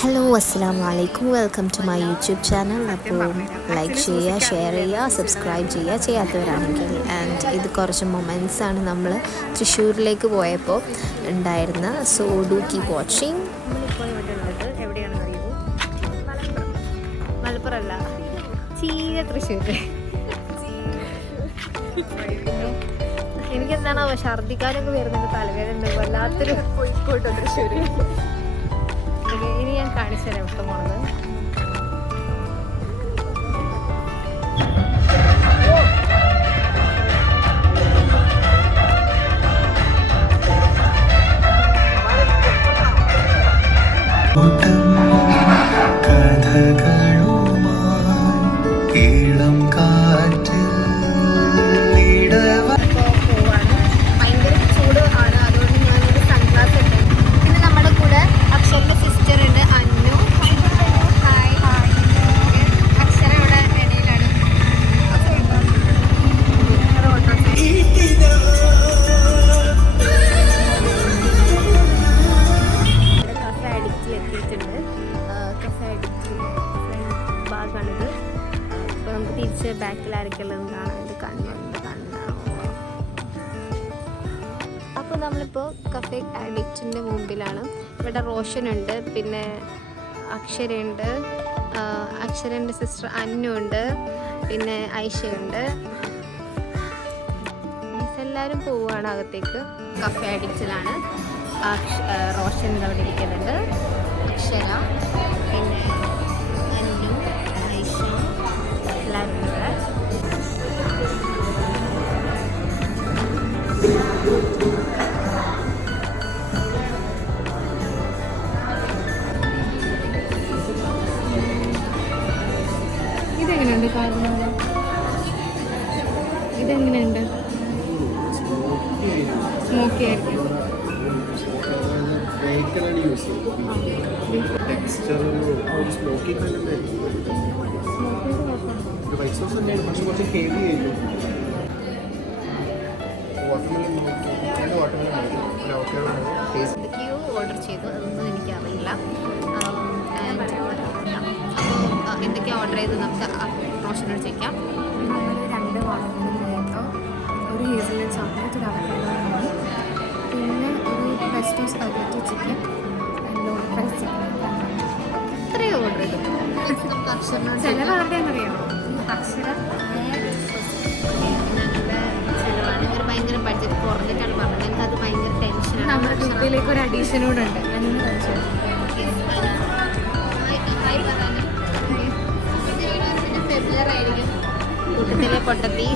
Hello അസ്സലാമു അലൈക്കും, welcome to my YouTube channel. അപ്പോൾ ലൈക്ക് ചെയ്യുക, ഷെയർ ചെയ്യുക, സബ്സ്ക്രൈബ് ചെയ്യുക ചെയ്യാത്തവരാണെങ്കിൽ. ആൻഡ് ഇത് കുറച്ച് മൊമെൻറ്റ്സ് ആണ് നമ്മൾ തൃശ്ശൂരിലേക്ക് പോയപ്പോൾ ഉണ്ടായിരുന്ന. So do keep watching. നമ്മളിപ്പോൾ ഇവിടെ ഉള്ളത് എവിടെയാണെന്ന് അറിയുമോ? മലപ്പുറം അല്ല, ചീര തൃശ്ശൂർ. എനിക്കെന്താണോ ഛർദിക്കാനൊക്കെ വരുന്നുണ്ട്, തലവേദന വല്ലാത്തൊരു. കോഴിക്കോട്ടോ തൃശ്ശൂർ. ഇനി ഞാൻ കാണിച്ചു തരാം എവിടെ പോണത്. തിരിച്ച് ബാക്കിലായിരിക്കുള്ളതും കാണാൻ. അപ്പോൾ നമ്മളിപ്പോൾ കഫേ അഡിക്റ്റിൻ്റെ മുമ്പിലാണ്. ഇവിടെ റോഷനുണ്ട്, പിന്നെ അക്ഷരയുണ്ട്, അക്ഷരൻ്റെ സിസ്റ്റർ അന്നു ഉണ്ട്, പിന്നെ ഐഷയുണ്ട്. എല്ലാവരും പോവുകയാണ് അകത്തേക്ക്. കഫേ അഡിക്റ്റിലാണ്. റോഷൻ അവിടെ ഇരിക്കുന്നുണ്ട്, അക്ഷര, പിന്നെ അന്നു, ഐഷ, എല്ലാവരും ഉണ്ട്. ഇതെങ്ങനെയുണ്ട് കാരണം? ഇതെങ്ങനെയുണ്ട്? സ്മോക്കി ആയിരിക്കും. എന്തൊക്കെയോ ഓർഡർ ചെയ്തു, അതൊന്നും എനിക്കറിയില്ല. അപ്പോൾ എന്തൊക്കെയാണ് ഓർഡർ ചെയ്ത് നമുക്ക് റോഷനോട് ചോദിക്കാം. നമ്മൾ 2 വാട്ടർമെലൻ, ഒരു ഹേസൽനട്ട് ചോക്ലേറ്റ്, ഒരു അവക്കാഡോ, പിന്നെ ഒരു pesto spaghetti chicken, loaded fries chicken. ഇത്രയും ഓർഡർ ചെയ്തു. നമുക്ക് അക്ഷരനോട് ചിലവാരുടെയെന്നറിയാമോ? അക്ഷര ഞങ്ങളുടെ ചിലവാണ്. ഇവർ ഭയങ്കര ബഡ്ജറ്റ് കുറഞ്ഞിട്ടാണ് പറഞ്ഞത്. എനിക്ക് അത് ഭയങ്കര ടെൻഷനാണ്. നമ്മുടെ ഗ്രൂപ്പിലേക്ക് ഒരു അഡീഷനോട് ഉണ്ട്. ഞാനിന്ന് കഴിച്ചു. ഫെബ്രുവരി ആയിരിക്കും കൂട്ടത്തിലെ പൊട്ടത്തി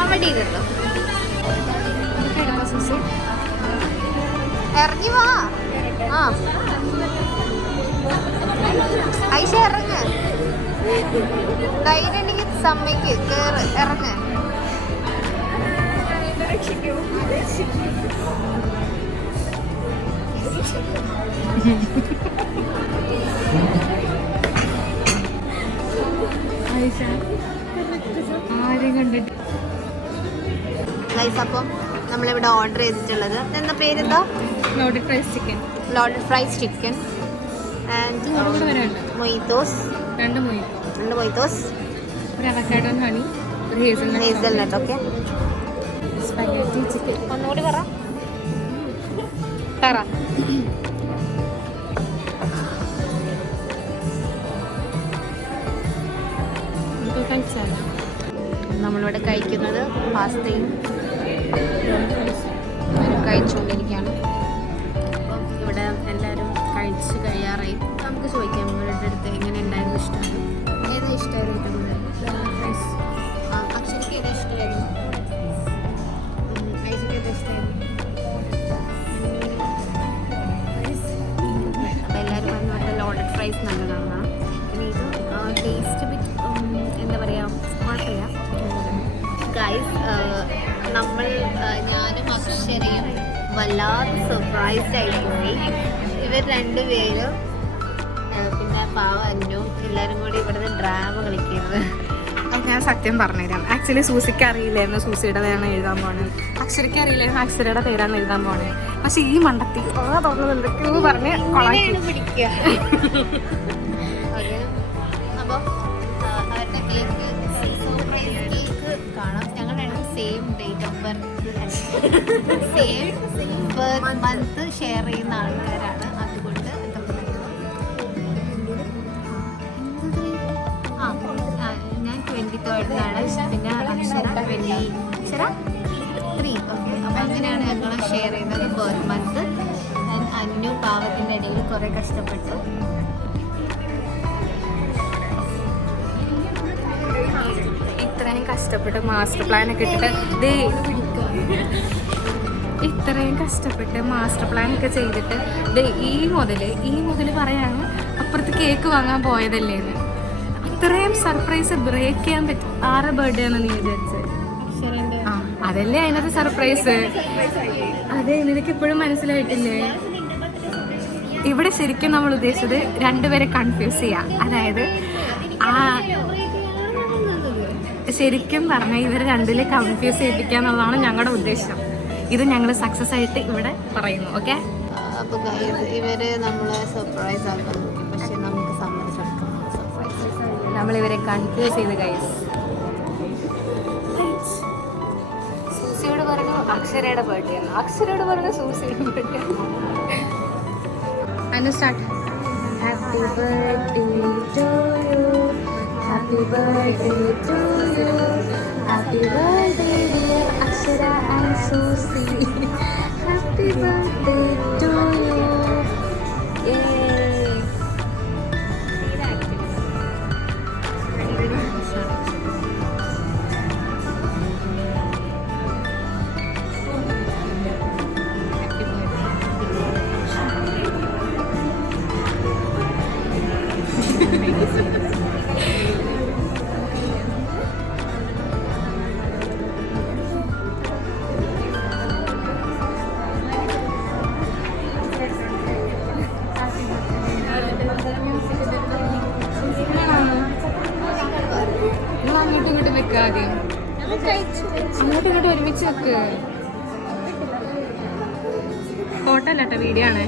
അവിടെ ഇരുന്നു. ഇറങ്ങി വാ. ആ ഐഷ ഇറങ്ങ്, ധൈര്യം ഉണ്ടെങ്കിൽ സമ്മയ്ക്ക് കേറ്, ഇറങ്ങ്. ആരെയും കണ്ടിട്ട് ഗൈസ്, അപ്പം നമ്മളിവിടെ ഓർഡർ ചെയ്തിട്ടുള്ളത് എന്താ പേരെന്താ? Loaded fries chicken. Loaded fries chicken and mojitos. 2 mojitos, ഒരു അവക്കാഡോ ഹണി, ഒരു ഹേസൽനട്ട്. Okay, spaghetti chicken. ഒന്നുകൂടി പറ. നമ്മളിവിടെ കഴിക്കുന്നത് പാസ്തയും കഴിച്ചുകൊണ്ടിരിക്കുകയാണ്. അപ്പം ഇവിടെ എല്ലാവരും കഴിച്ച് കഴിയാറായി. നമുക്ക് ചോദിക്കാം ഇവരുടെ അടുത്ത് എങ്ങനെ ഉണ്ടായിരുന്നു, ഇഷ്ടമാണ് ഏതാ ഇഷ്ടമായിരുന്നു ഏറ്റവും കൂടുതൽ? അക്ഷരയ്ക്ക് ഏതാ ഇഷ്ടമായിരുന്നു? ഐഷയ്ക്ക് ഏതാ ഇഷ്ടമായിരുന്നു? അപ്പം എല്ലാവരും പറഞ്ഞ ലോഡഡ് ഫ്രൈസ് നല്ലതാണ്. പിന്നെ ഇത് ടേസ്റ്റ് ബിറ്റ് എന്താ പറയുക, കുഴപ്പമില്ല. ഗൈസ്, ഞാനും അക്ഷരയും വല്ലാതെ സർപ്രൈസ്ഡ് ആയിപ്പോയി. ഇവർ 2 പേരും പിന്നെ പാവ അന്നു എല്ലാവരും കൂടി ഇവിടുന്ന് ഡ്രാമ കളിക്കുന്നത്. ഓക്കെ, ഞാൻ സത്യം പറഞ്ഞുതരാം. ആക്ച്വലി സൂസിക്ക് അറിയില്ലായിരുന്നു സൂസിയുടെ പേരാണ് എഴുതാൻ പോണത്, അക്ഷരയ്ക്ക് അറിയില്ലായിരുന്നു അക്ഷരയുടെ പേരാണ് എഴുതാൻ പോണത്. പക്ഷെ ഈ മണ്ടത്തി തോന്നുന്നുണ്ട് പറഞ്ഞ് കൊളാക്കി. അപ്പോൾ അവരുടെ കേക്ക് കാണാം. ഞങ്ങൾ രണ്ടും same date of birth same month share ചെയ്യുന്ന ആൾക്കാരാണ്. അതുകൊണ്ട് ഞാൻ 23rd-നാണ്, പിന്നെ അക്ഷര 3. ഓക്കെ, അപ്പം അങ്ങനെയാണ് ഞങ്ങൾ ഷെയർ ചെയ്യുന്നത് ബർത്ത് മന്ത്. അന്നു പാവത്തിൻ്റെ ഇടയിൽ കുറേ കഷ്ടപ്പെട്ടു. ഇത്രയും കഷ്ടപ്പെട്ട് മാസ്റ്റർ പ്ലാൻ ഒക്കെ ഇട്ടിട്ട് ഇത്രയും കഷ്ടപ്പെട്ട് മാസ്റ്റർ പ്ലാൻ ഒക്കെ ചെയ്തിട്ട് ഈ മുതൽ പറയാണ് അപ്പുറത്ത് കേക്ക് വാങ്ങാൻ പോയതല്ലേ എന്ന്. ഇത്രയും സർപ്രൈസ് ബ്രേക്ക് ചെയ്യാൻ പറ്റും. ആരുടെ ബർത്ത്ഡേ ആണെന്ന് നീ വിചാരിച്ചത്? ആ, അതല്ലേ അതിനകത്ത് സർപ്രൈസ്. അതെ, നിനക്ക് ഇപ്പോഴും മനസ്സിലായിട്ടില്ലേ? ഇവിടെ ശരിക്കും നമ്മൾ ഉദ്ദേശിച്ചത് രണ്ടുപേരെ കൺഫ്യൂസ് ചെയ്യാം. അതായത് ശരിക്കും പറഞ്ഞാൽ ഇവരെ രണ്ടിലെ കൺഫ്യൂസ് ചെയ്യിപ്പിക്കുക എന്നുള്ളതാണ് ഞങ്ങളുടെ ഉദ്ദേശം. ഇത് ഞങ്ങൾ സക്സസ് ആയിട്ട് ഇവിടെ പറയുന്നു. ഓക്കെ, അപ്പോൾ ഇവര് നമ്മളെ സർപ്രൈസ് ആക്കാൻ നോക്കി, പക്ഷെ നമുക്ക് സമ്മതിച്ചെടുക്കാം. സർപ്രൈസ് നമ്മളിവരെ കൺഫ്യൂസ് ചെയ്ത് ഗൈസ്. സൂസിയോട് പറഞ്ഞു അക്ഷരയുടെ ബർത്ത്ഡേ ആണ്, അക്ഷരയോട് പറഞ്ഞു സൂസിയുടെ birthday. Start. Happy birthday to you, happy birthday to you, happy birthday dear Akshara and Susie, happy birthday to you. അങ്ങോട്ടും ഇങ്ങോട്ടും വെക്കുക, ആദ്യം അങ്ങോട്ടും ഇങ്ങോട്ടും ഒരുമിച്ച് വെക്ക്. ഫോട്ടോ അല്ല കേട്ടോ, വീഡിയോ ആണ്.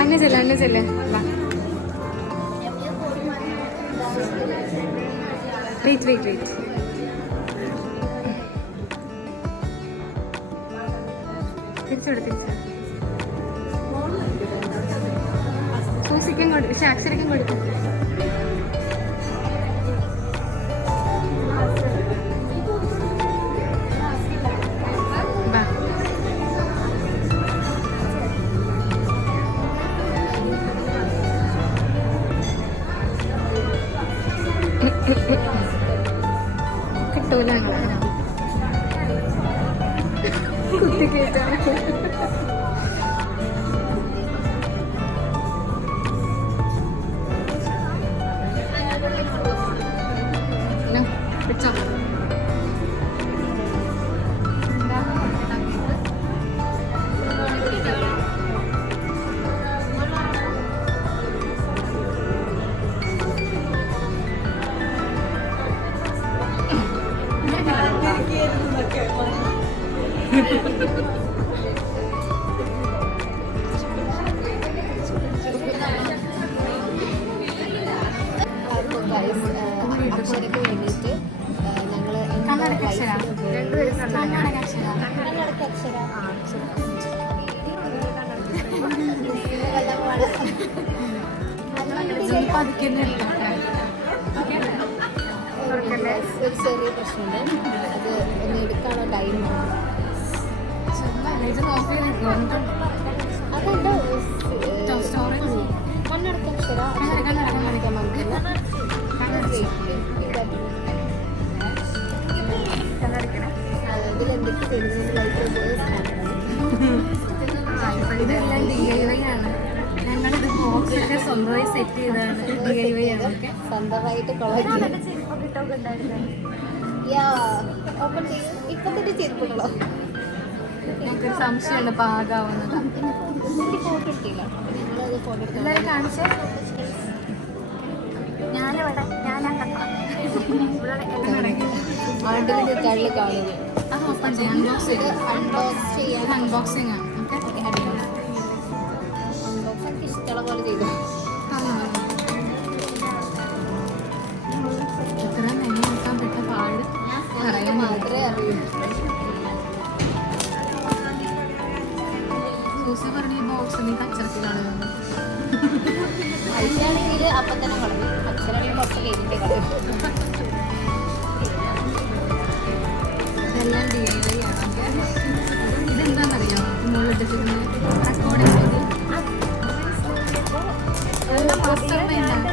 അന്ന ചെല്ലേ വെയിറ്റ് തിരിച്ചോട് സൂസിക്കും കൊടുക്കും, പക്ഷെ അക്ഷരക്കും കൊടുക്കും. കിട്ടൂല കുത്തി കേട്ടാണ്. അക്ഷരക്ക് വേണ്ടിയിട്ട് ഞങ്ങൾ ഒരു ചെറിയ പ്രശ്നമുണ്ട്, അത് ഒന്ന് എടുക്കാനുള്ള ടൈമാണ്. അതുണ്ട് മണ്ണടക്കം അക്ഷര ഇതിലെന്തൊക്കെ തരുന്നത് ഇതെല്ലാം DIY ആണ്. ഞങ്ങളിത് ബോക്സൊക്കെ സ്വന്തമായി സെറ്റ് ചെയ്താണ്. DIY ആണ്. സ്വന്തമായിട്ട് ഇപ്പൊ തന്നെ ചെരുപ്പുകളോ എനിക്കൊരു സംശയമുണ്ട് പാകാവുന്നത്. ഫോട്ടോ എടുത്തില്ല, നിങ്ങളത് ഫോട്ടോ എടുത്ത് എല്ലാവരും കാണിച്ചേ. ഞാനിവിടെ ആണ്ടിൻ്റെ കള്ളിൽ കാണുന്നത്. അത് ഓപ്പൺ ചെയ്യാം. അൺബോക്സ് ചെയ്യാൻ അൺബോക്സിങ് ആണ്. അൺബോക്സ് ഇഷ്ടമുള്ള പോലെ ചെയ്തു. എത്ര നെയ്യ് നോക്കാൻ പെട്ട പാട് പറയാൻ മാത്രമേ അറിയൂ. സൂസി പറഞ്ഞ ഈ ബോക്സ് നീ കച്ചറത്തിലാണ്. പൈസയാണെങ്കിൽ അപ്പം തന്നെ കളഞ്ഞു, അച്ഛനാണെങ്കിൽ കുറച്ച് കഴിഞ്ഞിട്ട് കളയും. ഇതെല്ലാം DIY ആണ്. ഇതെന്താണെന്നറിയാമോ? മുകളിട്ടിട്ട് റെക്കോർഡിംഗ് മാസ്റ്റർ പെയിൻ്റാണ്.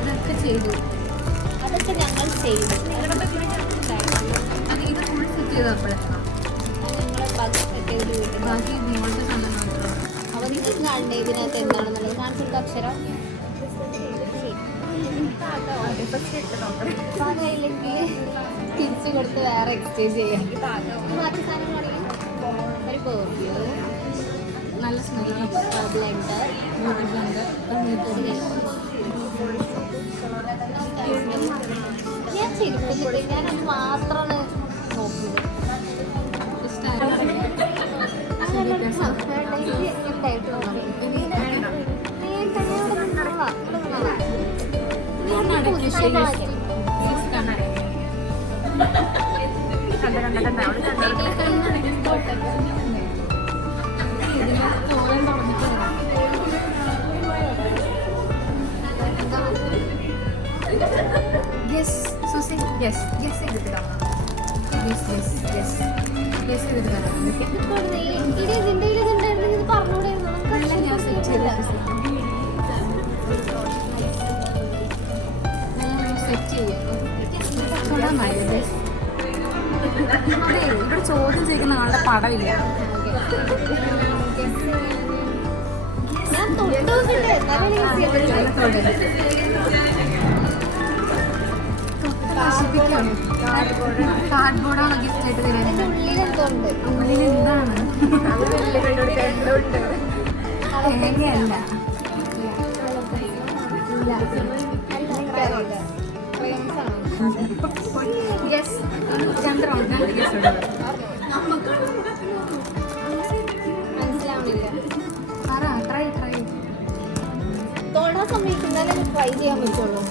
അതൊക്കെ ചെയ്തു. അതൊക്കെ ഞങ്ങൾ ചെയ്തു. അത് ഇത് ഫുൾ സെറ്റ് ചെയ്തപ്പോഴാണ്. ഞങ്ങൾ ബഗ് സെറ്റ് ചെയ്ത് വീട്ടിൽ. ബാക്കി മോളുടെ കണ്ണ് മാത്രമാണ്. അപ്പോൾ നിങ്ങൾക്ക് കാണേണ്ട ഇതിനകത്ത് എന്താണെന്നുള്ളത് കാണിച്ചെടുത്ത അക്ഷരം പാകയില്ലെങ്കിൽ തിരിച്ചു കൊടുത്ത് വേറെ എക്സ്ചേഞ്ച് ചെയ്യാം. ബാക്കി സാധനങ്ങളാണെങ്കിൽ ഒരു പെർഫ്യൂം, നല്ല സ്മെല്ലാണ്. ബ്ലെൻഡർ, ബ്യൂട്ടി ബ്ലെൻഡർ, ഞാൻ ചെരുപ്പിട്ട് ഞാനത് മാത്രമാണ് നോക്കുന്നത്. യെസ് സുസി, യെസ് യെസ് ചെയ്തിട്ടില്ല. യെസ് യെസ് യെസ് യെസ് ചെയ്തിട്ടില്ല. ഇതിന്റെ ഇതുണ്ടായിരുന്നെങ്കിൽ പറഞ്ഞുകൂടായിരുന്നു. ഞാൻ സെറ്റ് ചെയ്ത് സെറ്റ് ചെയ്യാം. അതെ, ഇവിടെ ചോദ്യം ചെയ്യുന്ന ആളുടെ പടമില്ല. ഞാൻ തൊട്ട് കാർഡ്ബോർഡാണ് ഗിഫ്റ്റ് ആയിട്ട് തരുന്നത്. ഉള്ളിലെന്തോണ്ട് ഉള്ളിൽ എന്താണ്? തേങ്ങയല്ല. യെസ്, രണ്ട് ഗസ് മനസ്സിലാവണില്ല. Try try. തൊടാൻ സമ്മതിക്കുന്നാലേ ട്രൈ ചെയ്യാൻ പറ്റുള്ളൂ.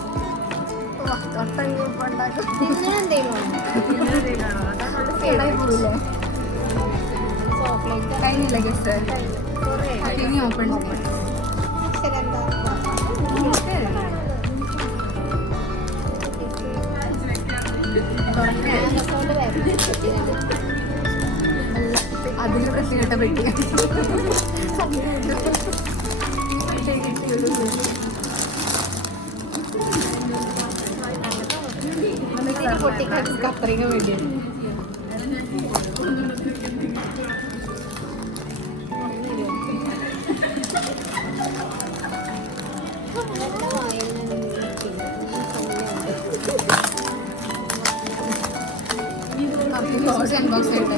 ചോക്ലേറ്റ് കഴിഞ്ഞില്ല ഗസ്. ഇനി ഓപ്പൺ അതിൽ വൃത്തികെട്ട പെട്ടി. കത്രിക വേണ്ടി അൺബോക്സ് ചെയ്യട്ടെ.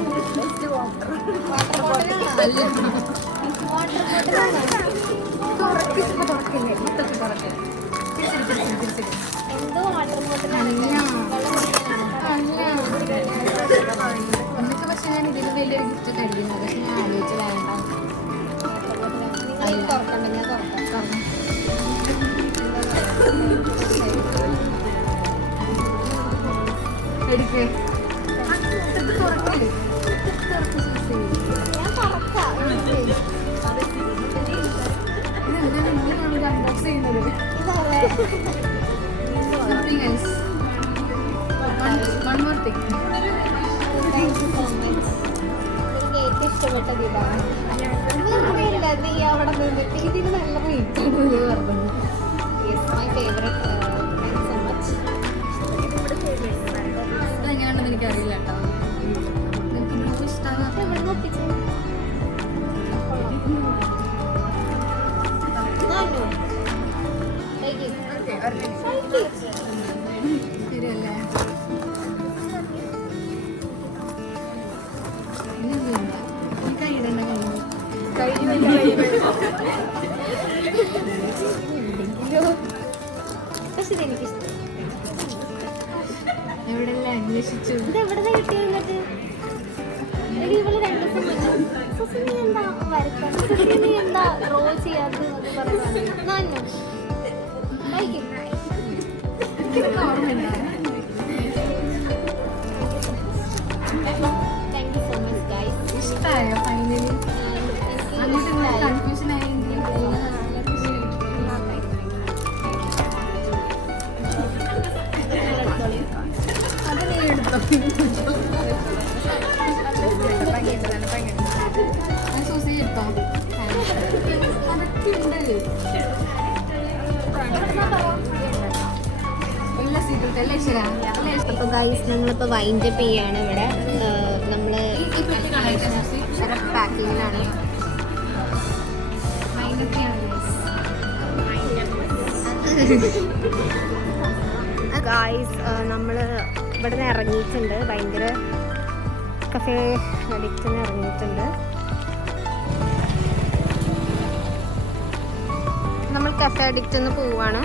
എന്തോ വാട്ടർ ബോട്ടിലാണ്. എന്നൊക്കെ പക്ഷെ ഞാൻ ഇതിൽ വലിയൊരു ഗിഫ്റ്റ് കഴിക്കുന്നത്. പക്ഷെ ഞാൻ ആലോചിച്ച് വേണ്ട. നിങ്ങൾ തുറക്കണ്ട, ഞാൻ തുറക്കാം. എടുക്കേ ഞാൻ തുറക്കാം. അൺബോക്സ് ചെയ്യുന്നത്. ഇതല്ലേ Something else. One more thing. Thank you so much. എനിക്ക് ഏറ്റവും ഇഷ്ടപ്പെട്ടത് ഇതാണ്. വെറുതെയല്ല നീ അവിടെ നിന്നിട്ട് ഇതിന് നല്ല റേറ്റ് ആണ് പറഞ്ഞത്. Yes, my favourite. Thank you so much. ശരിയല്ലേ? പക്ഷെ ഇതെനിക്കിഷ്ടം. എവിടെല്ലാം അന്വേഷിച്ചു. ഇത് എവിടെ നിന്ന് കിട്ടി എന്നിട്ട്? എടി ഇവള് 2 ദിവസം മുന്നേ സുസി നീ എന്താ വരയ്ക്കാൻ, സുസി നീ എന്താ ഡ്രോ ചെയ്യാത്തത് എന്ന് പറയുന്നത് നാനോ ഓർമ്മയുണ്ടോ? Thank you so much guys. ഇഷ്ടമായോ ഫൈനലി? അങ്ങോട്ട് കൺഫ്യൂഷൻ ആയി. അപ്പോൾ ഗൈസ് ഞങ്ങളിപ്പോൾ വൈൻഡ് അപ്പ് ചെയ്യാണ്. ഇവിടെ നമ്മൾ പാക്കിങ്ങിലാണ്. ഗൈസ് നമ്മൾ ഇവിടെ നിന്ന് ഇറങ്ങിയിട്ടുണ്ട്. ഭയങ്കര കഫേ അഡിക്റ്റിന് ഇറങ്ങിയിട്ടുണ്ട്. നമ്മൾ കഫേ അഡിക്റ്റ് പോവാണ്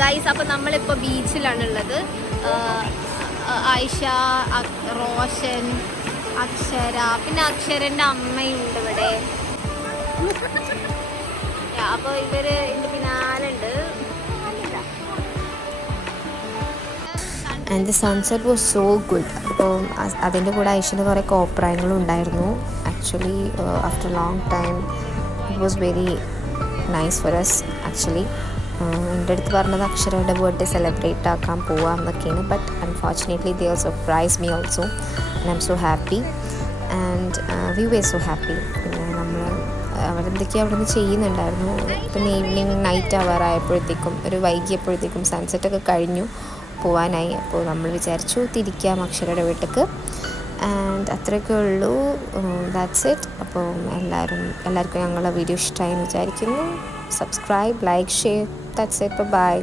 ഗൈസ്. അപ്പോൾ നമ്മളിപ്പോൾ ബീച്ചിലാണുള്ളത്. ആയിഷ, റോഷൻ, അക്ഷര, പിന്നെ അക്ഷരൻ്റെ അമ്മയുണ്ട് ഇവിടെ. അപ്പോൾ ഇവർ എൻ്റെ പിന്നാലുണ്ട്. And the sunset was so good. അപ്പോൾ അതിൻ്റെ കൂടെ ഐഷന് കുറേ കോപ്രായങ്ങളും ഉണ്ടായിരുന്നു. Actually after long time it was very nice for us. Actually എൻ്റെ അടുത്ത് പറഞ്ഞത് അക്ഷരയുടെ ബർത്ത്ഡേ സെലിബ്രേറ്റ് ആക്കാൻ പോവാം എന്നൊക്കെയാണ്. But unfortunately they are surprise me also and I'm so happy and we were so happy. പിന്നെ നമ്മൾ അവരെന്തൊക്കെയോ അവിടെ നിന്ന് ചെയ്യുന്നുണ്ടായിരുന്നു. പിന്നെ ഈവനിങ് നൈറ്റ് ആവാറായപ്പോഴത്തേക്കും ഒരു വൈകിയപ്പോഴത്തേക്കും സൺസെറ്റൊക്കെ കഴിഞ്ഞു പോവാനായി. അപ്പോൾ നമ്മൾ വിചാരിച്ചു തിരിക്കാം അക്ഷരയുടെ വീട്ടിലേക്ക്. ആൻഡ് അത്രയൊക്കെ ഉള്ളൂ. That's it. അപ്പോൾ എല്ലാവർക്കും ഞങ്ങളുടെ വീഡിയോ ഇഷ്ടമായി എന്ന് വിചാരിക്കുന്നു. Subscribe, like, share. That's it. Bye-bye.